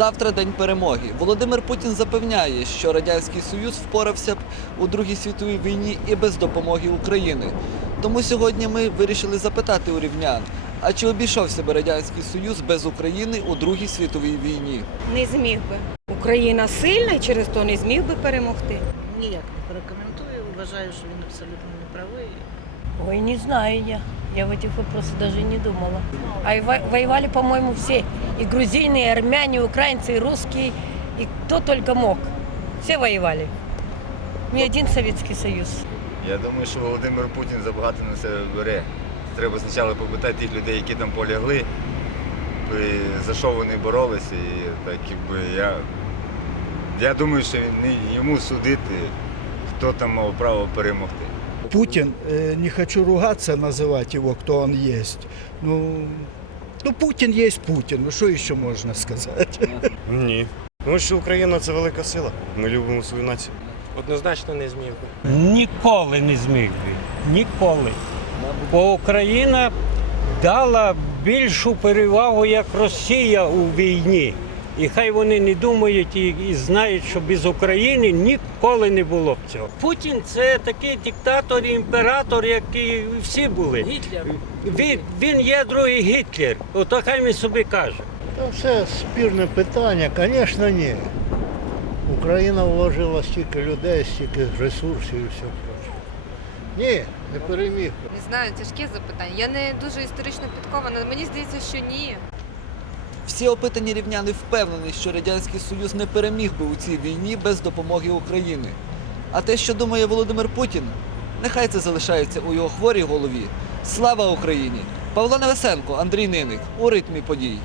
Завтра день перемоги. Володимир Путін запевняє, що радянський союз впорався б у Другій світовій війні і без допомоги України. Тому сьогодні ми вирішили запитати у рівнян, а чи обійшовся би радянський союз без України у Другій світовій війні? Не зміг би. Україна сильна і через то не зміг би перемогти. Ніяк не порекомендую. Вважаю, що він абсолютно не правий. Ой, не знаю я. Я в этих вопросах даже не думала. А и во- воевали, по-моему, все. И грузины, и армяне, и украинцы, и русские, и кто только мог. Все воевали. Не один Советский Союз. Я думаю, що Володимир Путін забагато на себе бере. Треба спочатку попитати тих людей, які там полягли, і за що вони боролися. І так якби я, я думаю, що не йому судити, хто там мав право перемогти. Путин, э, не хочу ругаться, называть его, кто он есть. Ну, ну Путин есть Путин, ну что еще можно сказать? Ні. Тому що Україна це велика сила. Ми любимо свою націю. Однозначно не зміг би. Ніколи не зміг би. Ніколи. Бо Україна дала більшу перевагу, як Росія у війні. І хай вони не думають і, і знають, що без України ніколи не було б цього. Путін це такий диктатор, і імператор, як і всі були. Гитлер. Він, він є другий Гітлер. Ото хай він собі каже. Та все спірне питання, звісно, ні. Україна вложила стільки людей, стільки ресурсів і все проще. Ні, не переміг. Не знаю, тяжке запитання. Я не дуже історично підкована. Мені здається, що ні. Всі опитані рівняни впевнені, що Радянський Союз не переміг би у цій війні без допомоги України. А те, що думає Володимир Путін, нехай це залишається у його хворій голові. Слава Україні! Павло Невесенко, Андрій Ниник у ритмі подій.